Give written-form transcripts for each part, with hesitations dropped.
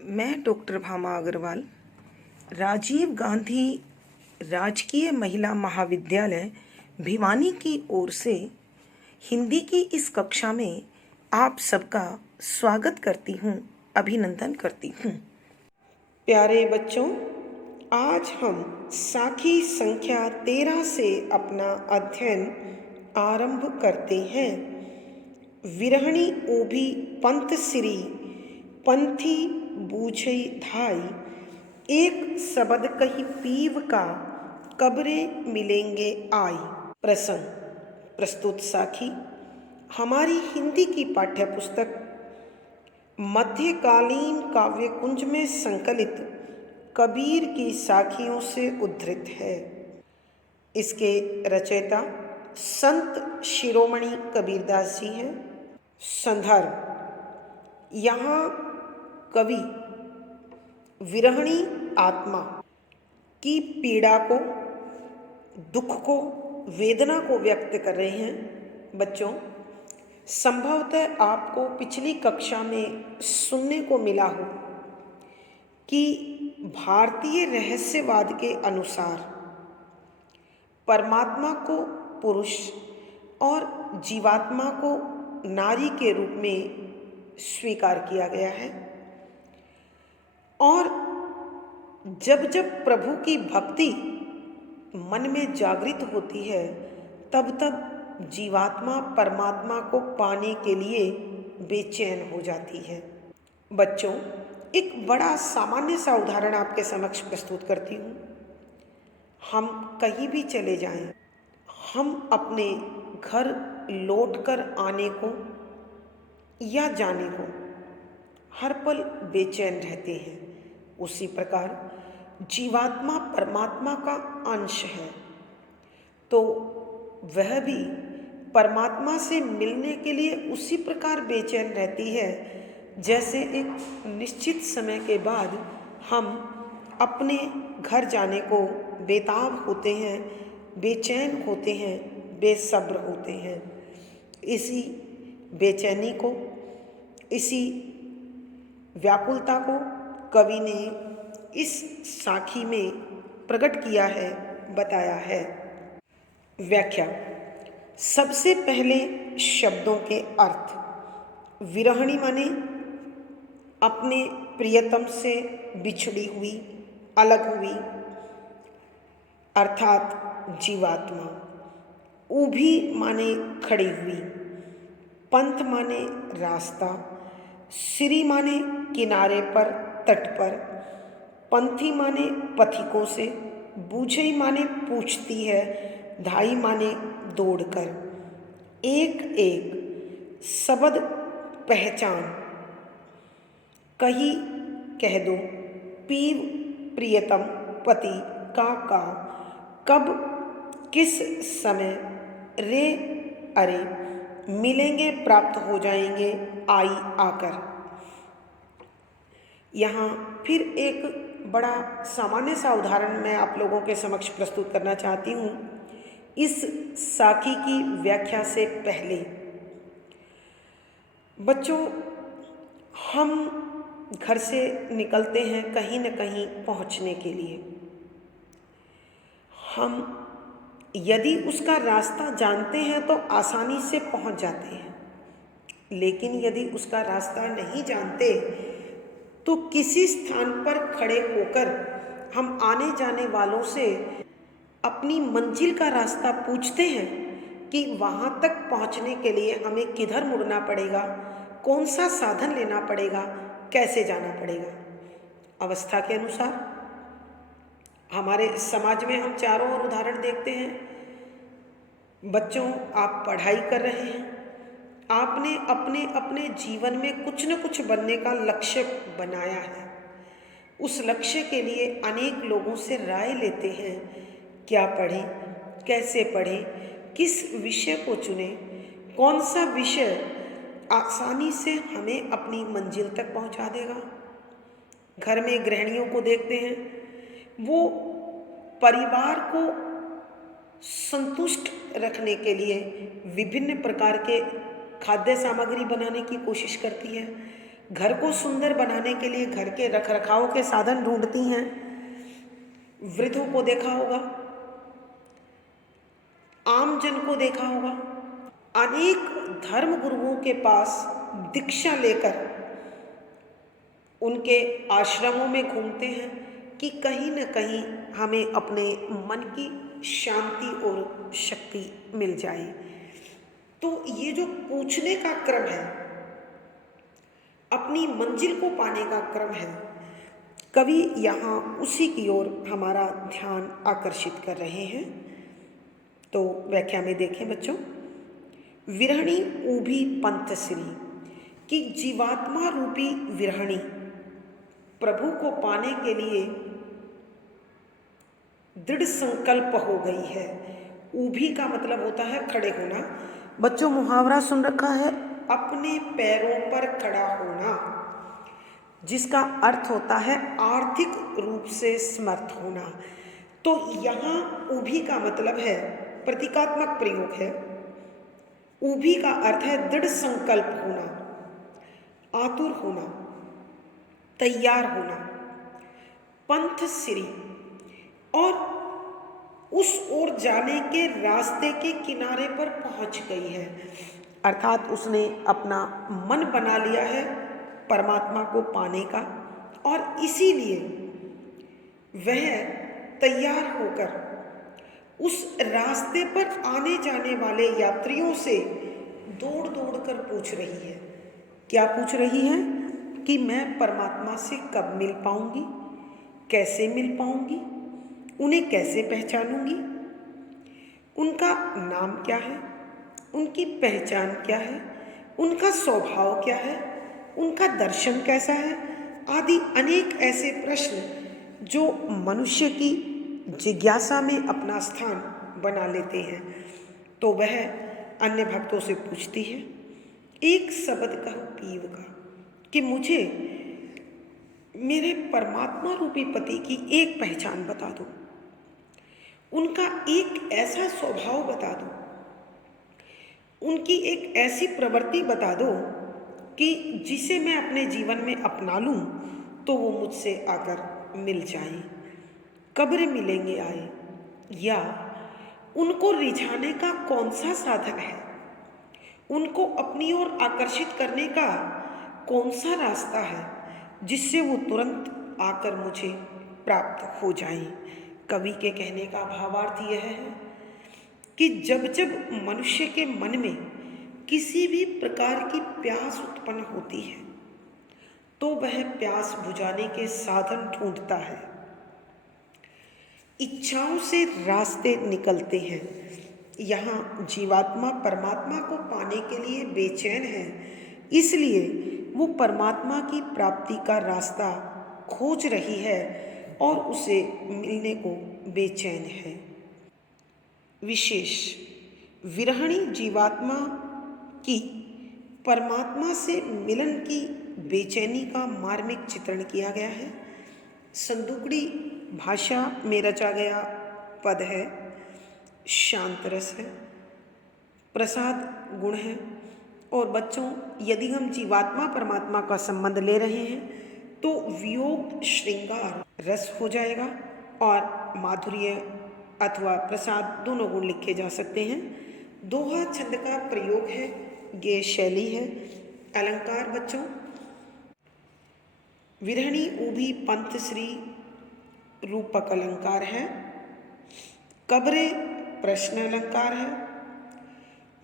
मैं डॉक्टर भामा अग्रवाल राजीव गांधी राजकीय महिला महाविद्यालय भिवानी की ओर से हिंदी की इस कक्षा में आप सबका स्वागत करती हूँ, अभिनंदन करती हूँ। प्यारे बच्चों, आज हम साखी संख्या 13 से अपना अध्ययन आरंभ करते हैं। विरहणी ओभी पंथ सिरी पंथी बूझई धाई, एक शब्द कही पीव का कब्रे मिलेंगे आई। प्रसंग प्रस्तुत साखी हमारी हिंदी की पाठ्य पुस्तक मध्यकालीन काव्य कुंज में संकलित कबीर की साखियों से उद्धृत है। इसके रचयिता संत शिरोमणि कबीरदास जी हैं। संदर्भ: यहाँ कवि विरहणी आत्मा की पीड़ा को, दुख को, वेदना को व्यक्त कर रहे हैं। बच्चों, संभवतः आपको पिछली कक्षा में सुनने को मिला हो कि भारतीय रहस्यवाद के अनुसार परमात्मा को पुरुष और जीवात्मा को नारी के रूप में स्वीकार किया गया है, और जब जब प्रभु की भक्ति मन में जागृत होती है तब तब जीवात्मा परमात्मा को पाने के लिए बेचैन हो जाती है। बच्चों, एक बड़ा सामान्य सा उदाहरण आपके समक्ष प्रस्तुत करती हूँ। हम कहीं भी चले जाएं, हम अपने घर लौटकर आने को या जाने को हर पल बेचैन रहते हैं। उसी प्रकार जीवात्मा परमात्मा का अंश है, तो वह भी परमात्मा से मिलने के लिए उसी प्रकार बेचैन रहती है जैसे एक निश्चित समय के बाद हम अपने घर जाने को बेताब होते हैं, बेचैन होते हैं, बेसब्र होते हैं। इसी बेचैनी को, इसी व्याकुलता को कवि ने इस साखी में प्रकट किया है, बताया है। व्याख्या: सबसे पहले शब्दों के अर्थ। विरहणी माने अपने प्रियतम से बिछड़ी हुई, अलग हुई, अर्थात जीवात्मा। ऊभी माने खड़ी हुई। पंथ माने रास्ता। सिरी माने किनारे पर, तट पर। पंथी माने पथिकों से। बूझई माने पूछती है। धाई माने दौड़कर। एक एक शब्द पहचान, कही कह दो, पीव प्रियतम, पति, का, कब, किस समय, रे अरे, मिलेंगे प्राप्त हो जाएंगे, आई आकर। यहाँ फिर एक बड़ा सामान्य सा उदाहरण मैं आप लोगों के समक्ष प्रस्तुत करना चाहती हूँ। इस साखी की व्याख्या से पहले बच्चों, हम घर से निकलते हैं कहीं न कहीं पहुँचने के लिए। हम यदि उसका रास्ता जानते हैं तो आसानी से पहुँच जाते हैं, लेकिन यदि उसका रास्ता नहीं जानते तो किसी स्थान पर खड़े होकर हम आने जाने वालों से अपनी मंजिल का रास्ता पूछते हैं कि वहाँ तक पहुँचने के लिए हमें किधर मुड़ना पड़ेगा, कौन सा साधन लेना पड़ेगा, कैसे जाना पड़ेगा। अवस्था के अनुसार हमारे समाज में हम चारों ओर उदाहरण देखते हैं। बच्चों, आप पढ़ाई कर रहे हैं, आपने अपने अपने जीवन में कुछ न कुछ बनने का लक्ष्य बनाया है। उस लक्ष्य के लिए अनेक लोगों से राय लेते हैं, क्या पढ़ें, कैसे पढ़ें, किस विषय को चुनें, कौन सा विषय आसानी से हमें अपनी मंजिल तक पहुंचा देगा। घर में गृहिणियों को देखते हैं, वो परिवार को संतुष्ट रखने के लिए विभिन्न प्रकार के खाद्य सामग्री बनाने की कोशिश करती है, घर को सुंदर बनाने के लिए घर के रखरखाव के साधन ढूंढती हैं। वृद्धों को देखा होगा, आम जन को देखा होगा, अनेक धर्म गुरुओं के पास दीक्षा लेकर उनके आश्रमों में घूमते हैं कि कहीं न कहीं हमें अपने मन की शांति और शक्ति मिल जाए। तो ये जो पूछने का क्रम है, अपनी मंजिल को पाने का क्रम है, कवि यहाँ उसी की ओर हमारा ध्यान आकर्षित कर रहे हैं। तो व्याख्या में देखें बच्चों, विरहणी ऊभी पंथ श्री कि जीवात्मा रूपी विरहणी प्रभु को पाने के लिए दृढ़ संकल्प हो गई है। ऊभी का मतलब होता है खड़े होना। बच्चों मुहावरा सुन रखा है, अपने पैरों पर खड़ा होना, जिसका अर्थ होता है आर्थिक रूप से समर्थ होना। तो यहाँ ऊभी का मतलब है, प्रतीकात्मक प्रयोग है। ऊभी का अर्थ है दृढ़ संकल्प होना, आतुर होना, तैयार होना। पंथ श्री, और उस ओर जाने के रास्ते के किनारे पर पहुंच गई है, अर्थात उसने अपना मन बना लिया है परमात्मा को पाने का, और इसीलिए वह तैयार होकर उस रास्ते पर आने जाने वाले यात्रियों से दौड़ दौड़ कर पूछ रही है। क्या पूछ रही है? कि मैं परमात्मा से कब मिल पाऊंगी, कैसे मिल पाऊंगी, उन्हें कैसे पहचानूंगी, उनका नाम क्या है, उनकी पहचान क्या है, उनका स्वभाव क्या है, उनका दर्शन कैसा है, आदि अनेक ऐसे प्रश्न जो मनुष्य की जिज्ञासा में अपना स्थान बना लेते हैं। तो वह अन्य भक्तों से पूछती है, एक शब्द कहो पीव का, कि मुझे मेरे परमात्मा रूपी पति की एक पहचान बता दो, उनका एक ऐसा स्वभाव बता दो, उनकी एक ऐसी प्रवृत्ति बता दो कि जिसे मैं अपने जीवन में अपना लूं तो वो मुझसे आकर मिल जाए। कब्र मिलेंगे आए, या उनको रिझाने का कौन सा साधन है, उनको अपनी ओर आकर्षित करने का कौन सा रास्ता है जिससे वो तुरंत आकर मुझे प्राप्त हो जाए। कवि के कहने का भावार्थ यह है कि जब जब मनुष्य के मन में किसी भी प्रकार की प्यास उत्पन्न होती है तो वह प्यास बुझाने के साधन ढूंढता है, इच्छाओं से रास्ते निकलते हैं। यहाँ जीवात्मा परमात्मा को पाने के लिए बेचैन है, इसलिए वो परमात्मा की प्राप्ति का रास्ता खोज रही है और उसे मिलने को बेचैन है। विशेष विरहणी जीवात्मा की परमात्मा से मिलन की बेचैनी का मार्मिक चित्रण किया गया है। संदूकड़ी भाषा में रचा गया पद है, शांत रस है, प्रसाद गुण है। और बच्चों, यदि हम जीवात्मा परमात्मा का संबंध ले रहे हैं तो वियोग श्रृंगार रस हो जाएगा, और माधुर्य अथवा प्रसाद दोनों गुण लिखे जा सकते हैं। दोहा छंद का प्रयोग है, ये शैली है। अलंकार बच्चों, विरहणी ऊभी पंथ श्री रूपक अलंकार है, कब्रे प्रश्न अलंकार है,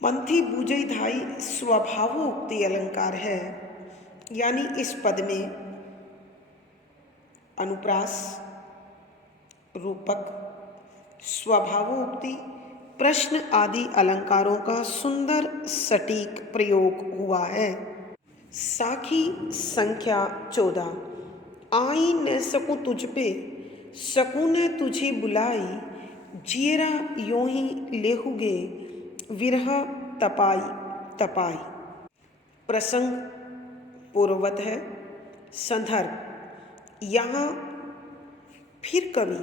पंथी बूझई धाई स्वभावोक्ति अलंकार है। यानी इस पद में अनुप्रास, रूपक, स्वभावोक्ति, प्रश्न आदि अलंकारों का सुंदर सटीक प्रयोग हुआ है। साखी संख्या 14। आई न सकूं तुझ पे, सकूं न तुझे बुलाई, जियरा यों ही लेहुगे, विरह तपाई तपाई। प्रसंग पूर्ववत है। संदर्भ, यहाँ फिर कवि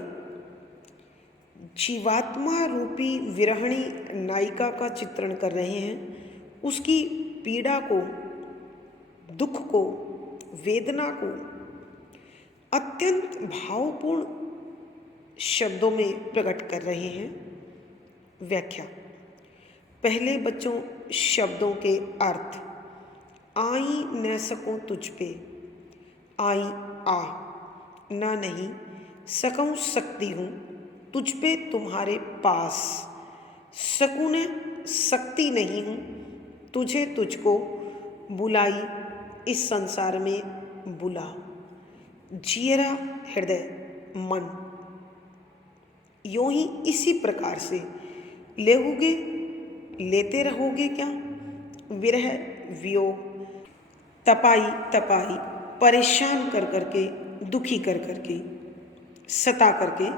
जीवात्मा रूपी विरहणी नायिका का चित्रण कर रहे हैं, उसकी पीड़ा को, दुख को वेदना को अत्यंत भावपूर्ण शब्दों में प्रकट कर रहे हैं। व्याख्या। पहले बच्चों, शब्दों के अर्थ। आई न सकूं तुझ पे, आई आ, ना नहीं, सकूं सकती हूँ, तुझ पे तुम्हारे पास, सकूं न सकती नहीं हूँ, तुझे तुझको, बुलाई इस संसार में बुला। जियरा हृदय मन, यूं ही इसी प्रकार से लेहोगे, लेते रहोगे क्या? विरह वियोग, तपाई तपाई, परेशान कर करके, दुखी कर करके, सता करके।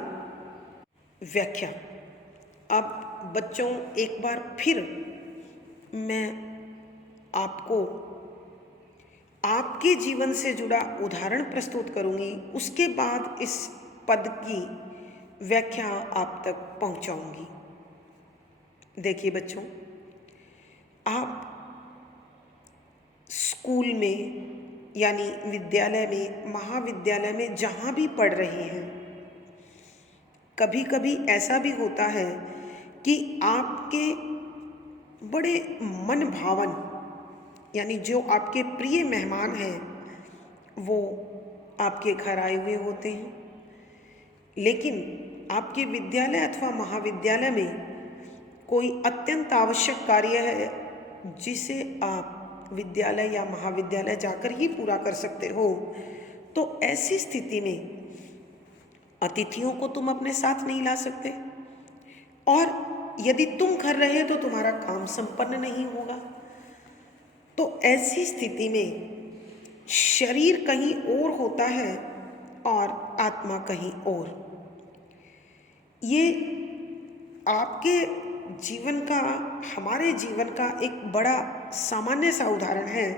व्याख्या। अब बच्चों, एक बार फिर मैं आपको आपके जीवन से जुड़ा उदाहरण प्रस्तुत करूंगी, उसके बाद इस पद की व्याख्या आप तक पहुंचाऊंगी। देखिए बच्चों, आप स्कूल में यानी विद्यालय में, महाविद्यालय में जहाँ भी पढ़ रहे हैं, कभी कभी ऐसा भी होता है कि आपके बड़े मन भावन यानी जो आपके प्रिय मेहमान हैं वो आपके घर आए हुए होते हैं, लेकिन आपके विद्यालय अथवा महाविद्यालय में कोई अत्यंत आवश्यक कार्य है जिसे आप विद्यालय या महाविद्यालय जाकर ही पूरा कर सकते हो, तो ऐसी स्थिति में अतिथियों को तुम अपने साथ नहीं ला सकते, और यदि तुम घर रहे तो तुम्हारा काम संपन्न नहीं होगा। तो ऐसी स्थिति में शरीर कहीं और होता है और आत्मा कहीं और। ये आपके जीवन का, हमारे जीवन का एक बड़ा सामान्य सा उदाहरण है।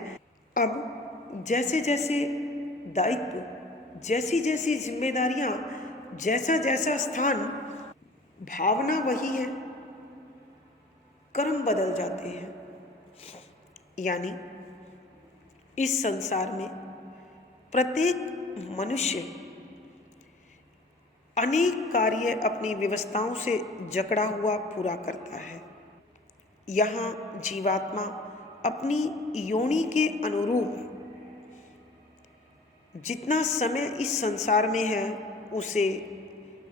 अब जैसे जैसे दायित्व, जैसी जैसी जिम्मेदारियां, जैसा जैसा स्थान, भावना वही है, कर्म बदल जाते हैं। यानी इस संसार में प्रत्येक मनुष्य अनेक कार्य अपनी व्यवस्थाओं से जकड़ा हुआ पूरा करता है। यहाँ जीवात्मा अपनी योनि के अनुरूप जितना समय इस संसार में है उसे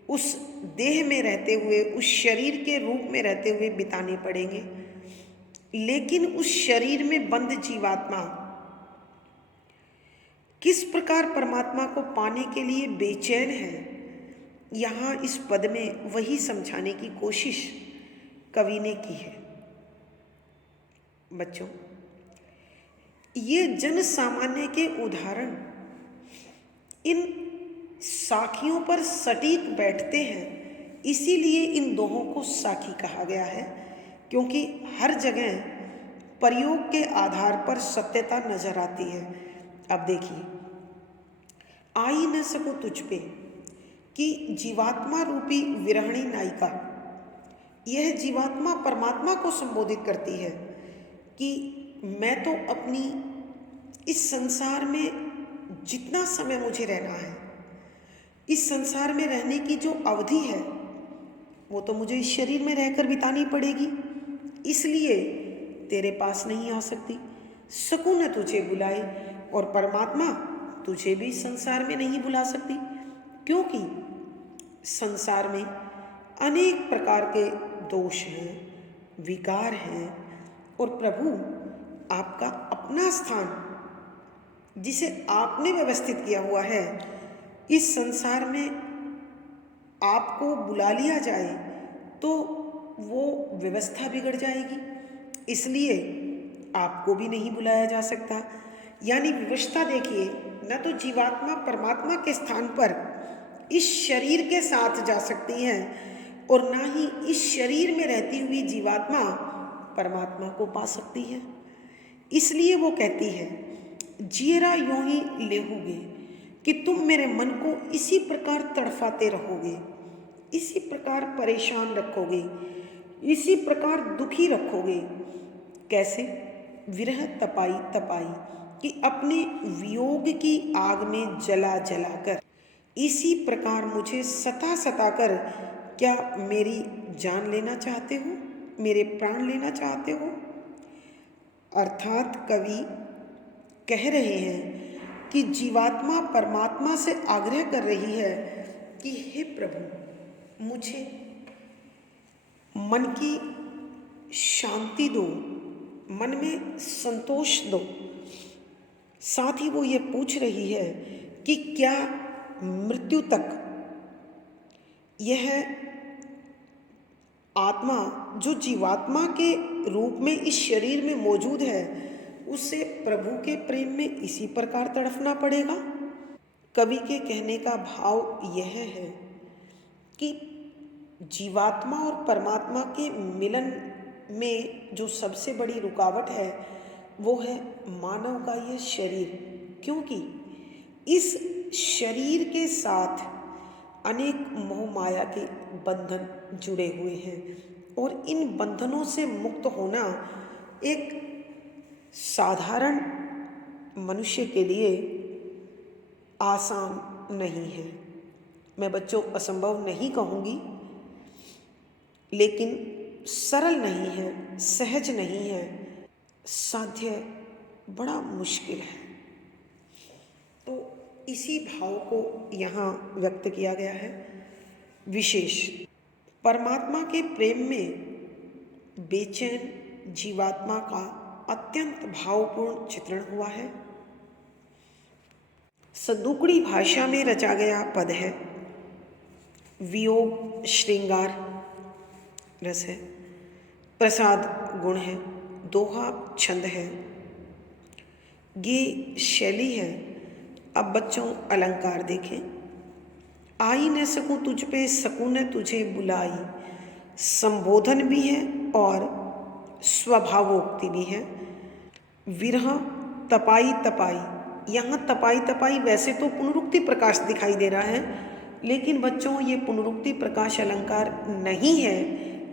उस देह में रहते हुए, उस शरीर के रूप में रहते हुए बिताने पड़ेंगे। लेकिन उस शरीर में बंद जीवात्मा किस प्रकार परमात्मा को पाने के लिए बेचैन है, यहाँ इस पद में वही समझाने की कोशिश कवि ने की है। बच्चों, ये जन सामान्य के उदाहरण इन साखियों पर सटीक बैठते हैं, इसीलिए इन दोहों को साखी कहा गया है, क्योंकि हर जगह प्रयोग के आधार पर सत्यता नजर आती है। अब देखिए, आई न सको तुझ पे कि जीवात्मा रूपी विरहणी नायिका, यह जीवात्मा परमात्मा को संबोधित करती है कि मैं तो अपनी इस संसार में जितना समय मुझे रहना है, इस संसार में रहने की जो अवधि है वो तो मुझे इस शरीर में रहकर बितानी पड़ेगी, इसलिए तेरे पास नहीं आ सकती। सकूं न तुझे बुलाए, और परमात्मा तुझे भी संसार में नहीं बुला सकती, क्योंकि संसार में अनेक प्रकार के दोष हैं, विकार हैं, और प्रभु आपका अपना स्थान जिसे आपने व्यवस्थित किया हुआ है, इस संसार में आपको बुला लिया जाए तो वो व्यवस्था बिगड़ जाएगी, इसलिए आपको भी नहीं बुलाया जा सकता। यानी व्यवस्था देखिए, न तो जीवात्मा परमात्मा के स्थान पर इस शरीर के साथ जा सकती है, और ना ही इस शरीर में रहती हुई जीवात्मा परमात्मा को पा सकती है। इसलिए वो कहती है, जियरा यूं ही लेहोगे, कि तुम मेरे मन को इसी प्रकार तड़फाते रहोगे, इसी प्रकार परेशान रखोगे, इसी प्रकार दुखी रखोगे। कैसे? विरह तपाई तपाई, कि अपने वियोग की आग में जला जला कर, इसी प्रकार मुझे सता सता कर क्या मेरी जान लेना चाहते हो, मेरे प्राण लेना चाहते हो। अर्थात कवि कह रहे हैं कि जीवात्मा परमात्मा से आग्रह कर रही है कि हे प्रभु, मुझे मन की शांति दो, मन में संतोष दो। साथ ही वो ये पूछ रही है कि क्या मृत्यु तक यह आत्मा जो जीवात्मा के रूप में इस शरीर में मौजूद है, उसे प्रभु के प्रेम में इसी प्रकार तड़फना पड़ेगा। कवि के कहने का भाव यह है कि जीवात्मा और परमात्मा के मिलन में जो सबसे बड़ी रुकावट है वो है मानव का यह शरीर, क्योंकि इस शरीर के साथ अनेक मोह माया के बंधन जुड़े हुए हैं और इन बंधनों से मुक्त होना एक साधारण मनुष्य के लिए आसान नहीं है। मैं बच्चों असंभव नहीं कहूँगी, लेकिन सरल नहीं है, सहज नहीं है, साध्य बड़ा मुश्किल है। तो इसी भाव को यहाँ व्यक्त किया गया है। विशेष परमात्मा के प्रेम में बेचैन जीवात्मा का अत्यंत भावपूर्ण चित्रण हुआ है। संदूकड़ी भाषा में रचा गया पद है, वियोग श्रृंगार रस है, प्रसाद गुण है, दोहा छंद है, ये शैली है। अब बच्चों अलंकार देखें। आई न सकूं तुझ पे, सकूं न तुझे बुलाई, संबोधन भी है और स्वभावोक्ति भी है। विरह तपाई तपाई, यहाँ तपाई तपाई वैसे तो पुनरुक्ति प्रकाश दिखाई दे रहा है, लेकिन बच्चों ये पुनरुक्ति प्रकाश अलंकार नहीं है,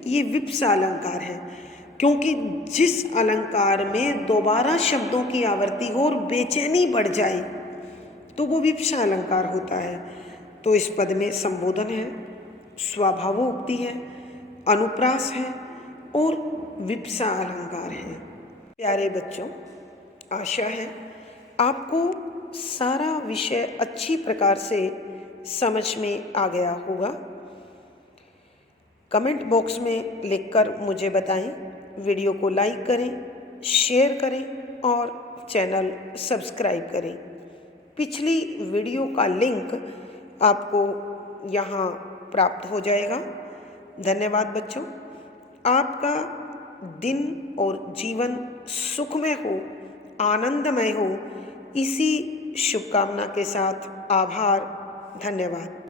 ये विप्सा अलंकार है। क्योंकि जिस अलंकार में दोबारा शब्दों की आवर्ती हो और बेचैनी बढ़ जाए तो वो विप्सा अलंकार होता है। तो इस पद में संबोधन है, स्वभावोक्ति है, अनुप्रास है और विप्सा अलंकार है। प्यारे बच्चों, आशा है आपको सारा विषय अच्छी प्रकार से समझ में आ गया होगा। कमेंट बॉक्स में लिखकर मुझे बताएं। वीडियो को लाइक करें, शेयर करें और चैनल सब्सक्राइब करें। पिछली वीडियो का लिंक आपको यहाँ प्राप्त हो जाएगा। धन्यवाद बच्चों। आपका दिन और जीवन सुखमय हो, आनंदमय हो, इसी शुभकामना के साथ आभार। धन्यवाद।